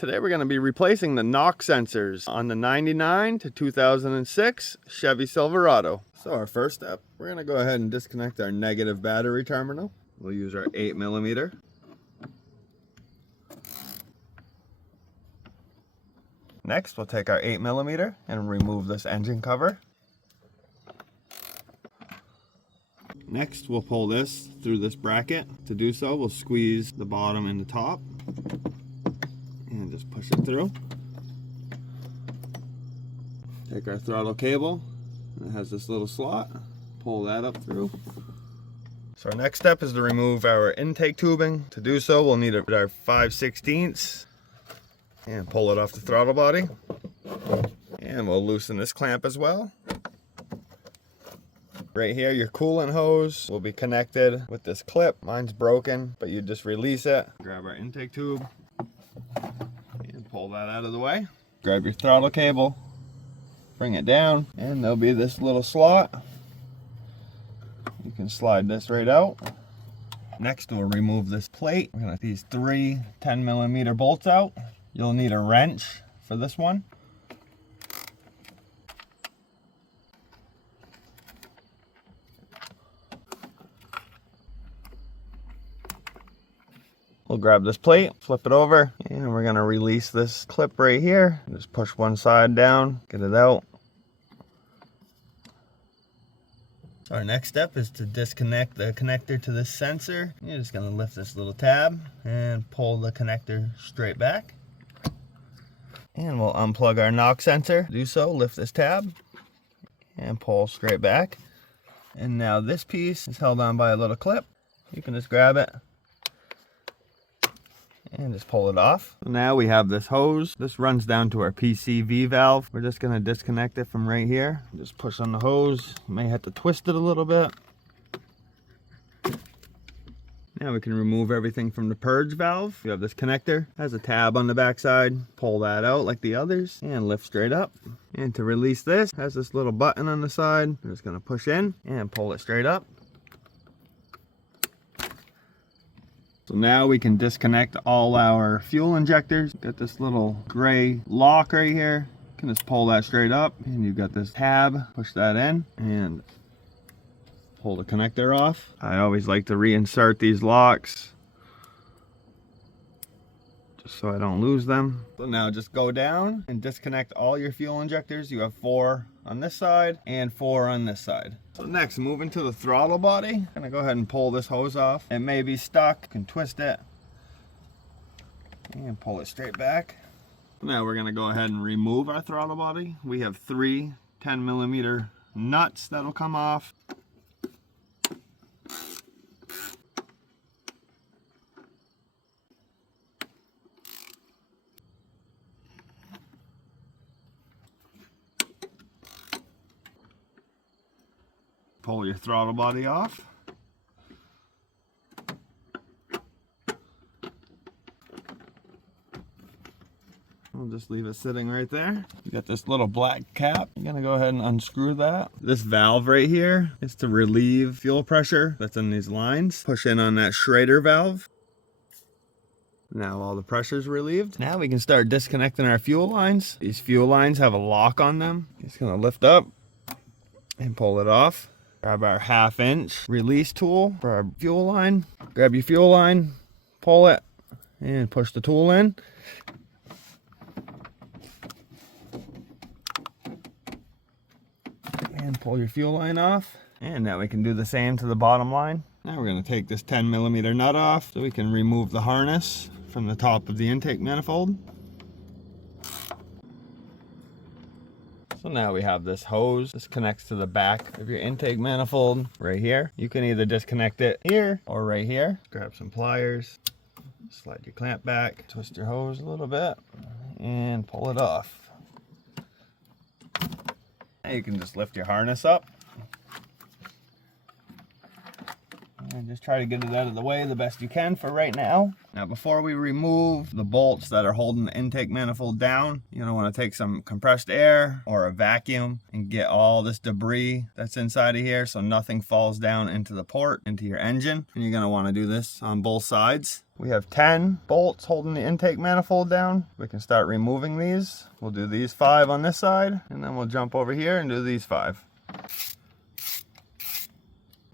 Today we're going to be replacing the knock sensors on the 99 to 2006 Chevy Silverado. So our first step, we're going to go ahead and disconnect our negative battery terminal. We'll use our 8mm. Next, we'll take our 8mm and remove this engine cover. Next, we'll pull this through this bracket. To do so, we'll squeeze the bottom and the top and just push it through. Take our throttle cable, and it has this little slot. Pull that up through. So our next step is to remove our intake tubing. To do so, we'll need our 5/16 and pull it off the throttle body. And we'll loosen this clamp as well. Right here, your coolant hose will be connected with this clip. Mine's broken, but you just release it. Grab our intake tube and pull that out of the way. Grab your throttle cable, bring it down, and there'll be this little slot. You can slide this right out. Next, we'll remove this plate. We're gonna get these 3 10mm bolts out. You'll need a wrench for this one. We'll grab this plate, flip it over, and we're gonna release this clip right here. Just push one side down, get it out. So our next step is to disconnect the connector to this sensor. You're just gonna lift this little tab and pull the connector straight back. And we'll unplug our knock sensor. To do so, lift this tab and pull straight back. And now this piece is held on by a little clip. You can just grab it and just pull it off. Now we have this hose. This runs down to our PCV valve. We're just gonna disconnect it from right here. Just push on the hose. You may have to twist it a little bit. Now we can remove everything from the purge valve. You have this connector, has a tab on the back side. Pull that out like the others and lift straight up. And to release this, has this little button on the side. We're just gonna push in and pull it straight up. So now we can disconnect all our fuel injectors. Got this little gray lock right here. You can just pull that straight up, and you've got this tab. Push that in and pull the connector off. I always like to reinsert these locks just so I don't lose them. So now just go down and disconnect all your fuel injectors. You have 4 on this side and 4 on this side. So next, moving to the throttle body. I'm gonna go ahead and pull this hose off. It may be stuck, you can twist it and pull it straight back. Now we're gonna go ahead and remove our throttle body. We have 3 10mm nuts that'll come off. Pull your throttle body off. We'll just leave it sitting right there. You got this little black cap. You're gonna go ahead and unscrew that. This valve right here is to relieve fuel pressure that's in these lines. Push in on that Schrader valve. Now all the pressure's relieved. Now we can start disconnecting our fuel lines. These fuel lines have a lock on them. Just gonna lift up and pull it off. Grab our 1/2" release tool for our fuel line. Grab your fuel line, pull it, and push the tool in. And pull your fuel line off. And now we can do the same to the bottom line. Now we're gonna take this 10mm nut off so we can remove the harness from the top of the intake manifold. So now we have this hose. This connects to the back of your intake manifold right here. You can either disconnect it here or right here. Grab some pliers, slide your clamp back, twist your hose a little bit, and pull it off. Now you can just lift your harness up And just try to get it out of the way the best you can for right now. Now before we remove the bolts that are holding the intake manifold down, you're gonna wanna take some compressed air or a vacuum and get all this debris that's inside of here so nothing falls down into the port, into your engine. And you're gonna wanna do this on both sides. We have 10 bolts holding the intake manifold down. We can start removing these. We'll do these 5 on this side, and then we'll jump over here and do these 5.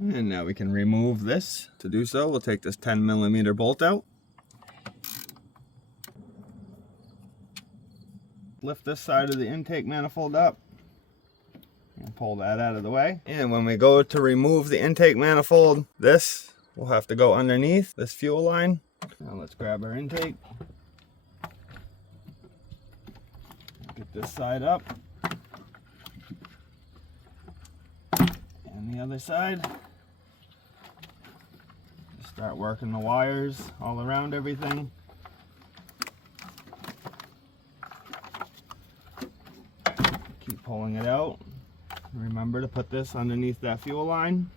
And now we can remove this. To do so, we'll take this 10mm bolt out. Lift this side of the intake manifold up and pull that out of the way. And when we go to remove the intake manifold, this will have to go underneath this fuel line. Now let's grab our intake. Get this side up. And the other side. Just start working the wires all around everything. Keep pulling it out. Remember to put this underneath that fuel line.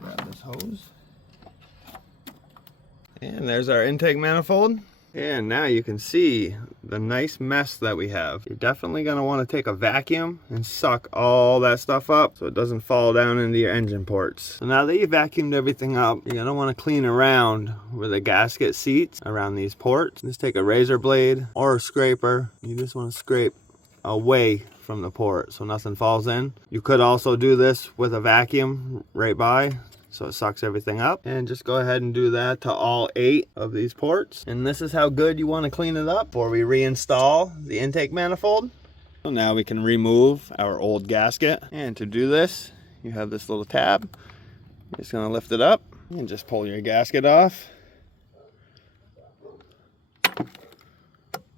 Grab this hose. And there's our intake manifold. And now you can see the nice mess that we have. You're definitely going to want to take a vacuum and suck all that stuff up so it doesn't fall down into your engine ports. So now that you vacuumed everything up, you're going to want to clean around where the gasket seats around these ports. Just take a razor blade or a scraper. You just want to scrape away from the port so nothing falls in. You could also do this with a vacuum right by, so it sucks everything up. And just go ahead and do that to all 8 of these ports. And this is how good you want to clean it up before we reinstall the intake manifold. So now we can remove our old gasket. And to do this, you have this little tab. You're just going to lift it up and just pull your gasket off.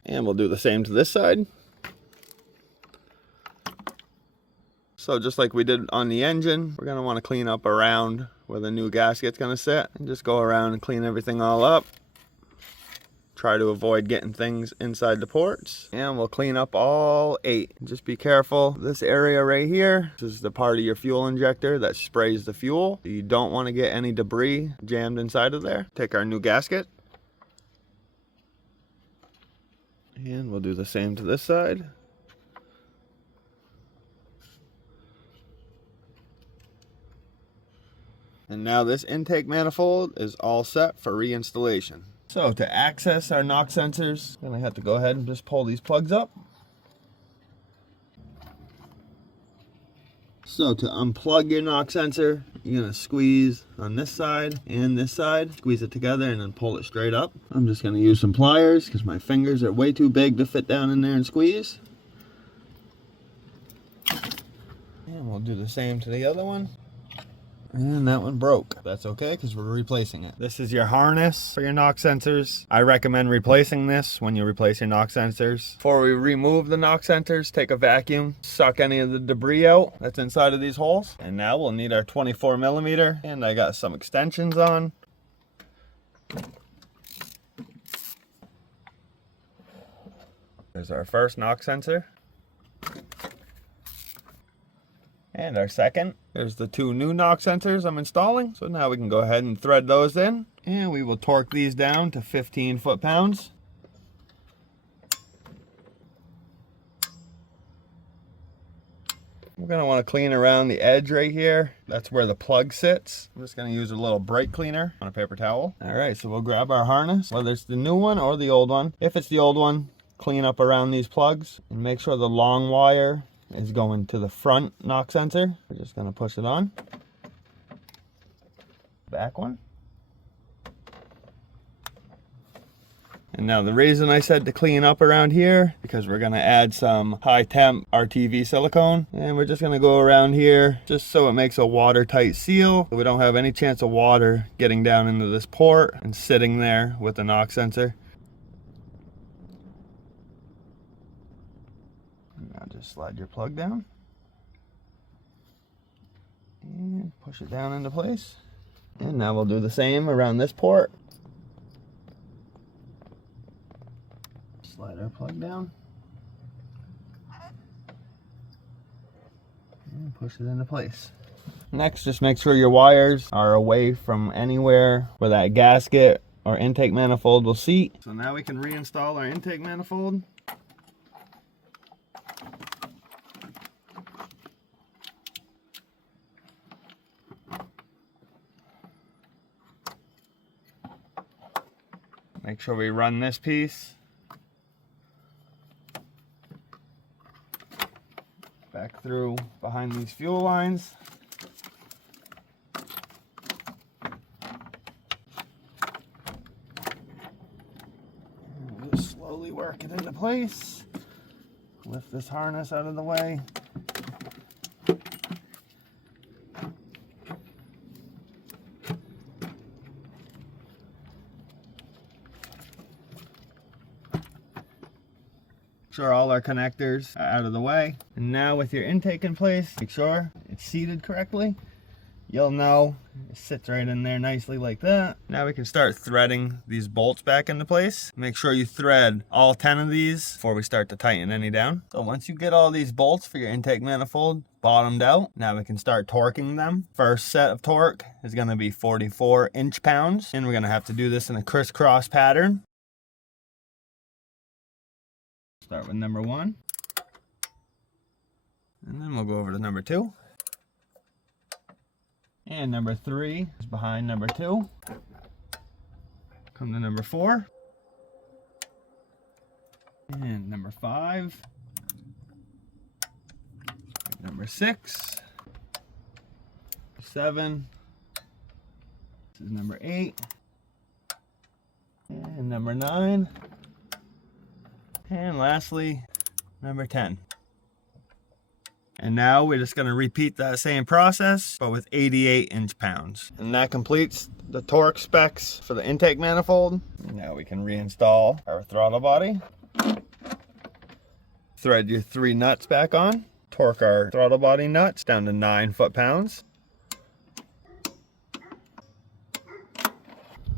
And we'll do the same to this side. So just like we did on the engine, we're going to want to clean up around where the new gasket's going to sit. And just go around and clean everything all up. Try to avoid getting things inside the ports. And we'll clean up all 8. Just be careful. This area right here, this is the part of your fuel injector that sprays the fuel. You don't want to get any debris jammed inside of there. Take our new gasket. And we'll do the same to this side. And now this intake manifold is all set for reinstallation. So to access our knock sensors, I'm gonna have to go ahead and just pull these plugs up. So to unplug your knock sensor, you're gonna squeeze on this side and this side, squeeze it together and then pull it straight up. I'm just gonna use some pliers because my fingers are way too big to fit down in there and squeeze. And we'll do the same to the other one. And that one broke. That's okay because we're replacing it. This is your harness for your knock sensors. I recommend replacing this when you replace your knock sensors. Before we remove the knock sensors, take a vacuum, suck any of the debris out that's inside of these holes. And now we'll need our 24mm, and I got some extensions on. There's our first knock sensor. And our second. There's the 2 new knock sensors I'm installing. So now we can go ahead and thread those in. And we will torque these down to 15 foot-pounds. We're going to want to clean around the edge right here. That's where the plug sits. I'm just going to use a little brake cleaner on a paper towel. All right, so we'll grab our harness, whether it's the new one or the old one. If it's the old one, clean up around these plugs and make sure the long wire is going to the front knock sensor. We're just going to push it on. Back one. And now the reason I said to clean up around here, because we're going to add some high temp RTV silicone. And we're just going to go around here just so it makes a watertight seal. So we don't have any chance of water getting down into this port and sitting there with the knock sensor. Now just slide your plug down and push it down into place. And now we'll do the same around this port. slide our plug down and push it into place. Next, just make sure your wires are away from anywhere where that gasket or intake manifold will seat. So now we can reinstall our intake manifold. Make sure we run this piece back through behind these fuel lines. And just slowly work it into place. Lift this harness out of the way. Sure all our connectors are out of the way. And now with your intake in place, make sure it's seated correctly. You'll know it sits right in there nicely like that. Now we can start threading these bolts back into place. Make sure you thread all 10 of these before we start to tighten any down. So once you get all these bolts for your intake manifold bottomed out, now we can start torquing them. First set of torque is going to be 44 inch-pounds, and we're going to have to do this in a crisscross pattern. Start with number 1, and then we'll go over to number 2. And number 3 is behind number 2. Come to number 4. And number 5. Number 6. 7. This is number 8. And number 9. And lastly, number 10. And now we're just going to repeat that same process, but with 88 inch-pounds. And that completes the torque specs for the intake manifold. Now we can reinstall our throttle body. Thread your 3 nuts back on. Torque our throttle body nuts down to 9 foot-pounds.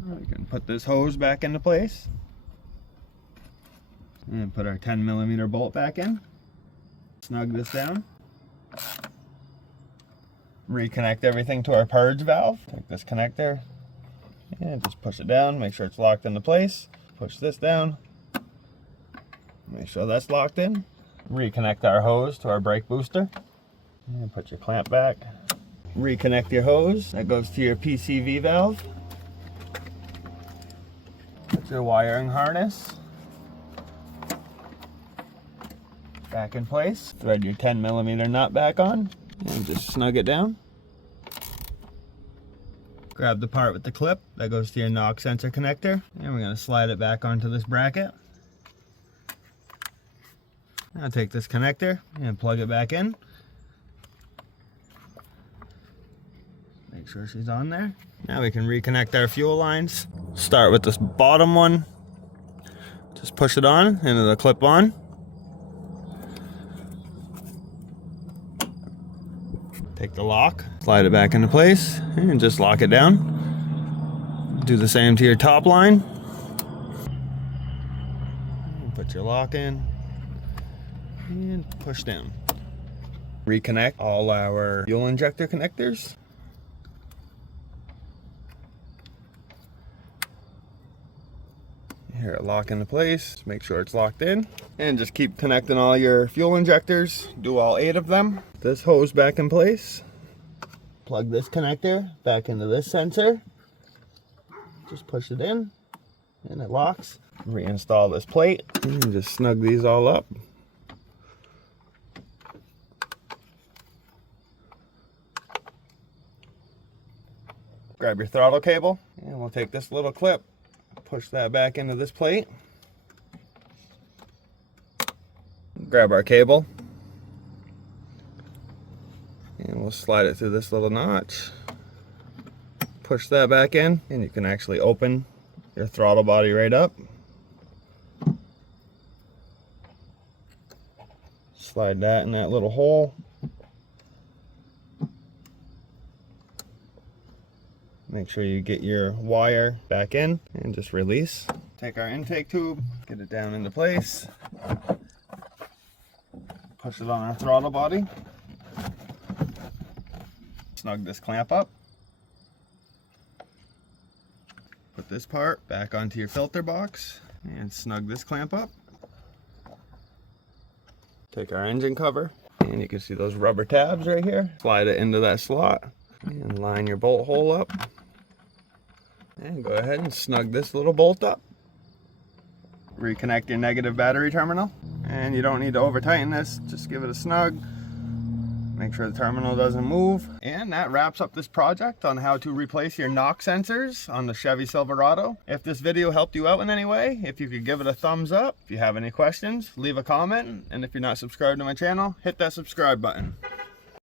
We can put this hose back into place. And put our 10mm bolt back in. Snug this down. Reconnect everything to our purge valve. Take this connector and just push it down. Make sure it's locked into place. Push this down. Make sure that's locked in. Reconnect our hose to our brake booster. And put your clamp back. Reconnect your hose. That goes to your PCV valve. Put your wiring harness back in place. Thread your 10mm nut back on and just snug it down. Grab the part with the clip that goes to your knock sensor connector, and we're going to slide it back onto this bracket. Now take this connector and plug it back in. Make sure she's on there. Now we can reconnect our fuel lines. Start with this bottom one. Just push it on into the clip on. Take the lock, slide it back into place, and just lock it down. Do the same to your top line. Put your lock in and push down. Reconnect all our fuel injector connectors. Here, lock into place. Make sure it's locked in. And just keep connecting all your fuel injectors. Do all 8 of them. This hose back in place. Plug this connector back into this sensor. Just push it in and it locks. Reinstall this plate and just snug these all up. Grab your throttle cable and we'll take this little clip, push that back into this plate. Grab our cable and we'll slide it through this little notch. Push that back in and you can actually open your throttle body right up. Slide that in that little hole. Make sure you get your wire back in and just release. Take our intake tube, get it down into place, push it on our throttle body, snug this clamp up, put this part back onto your filter box and snug this clamp up. Take our engine cover, and you can see those rubber tabs right here. Slide it into that slot and line your bolt hole up. And go ahead and snug this little bolt up. Reconnect your negative battery terminal. And you don't need to over tighten this, just give it a snug. Make sure the terminal doesn't move. And that wraps up this project on how to replace your knock sensors on the Chevy Silverado. If this video helped you out in any way, if you could give it a thumbs up. If you have any questions, leave a comment. And if you're not subscribed to my channel, hit that subscribe button.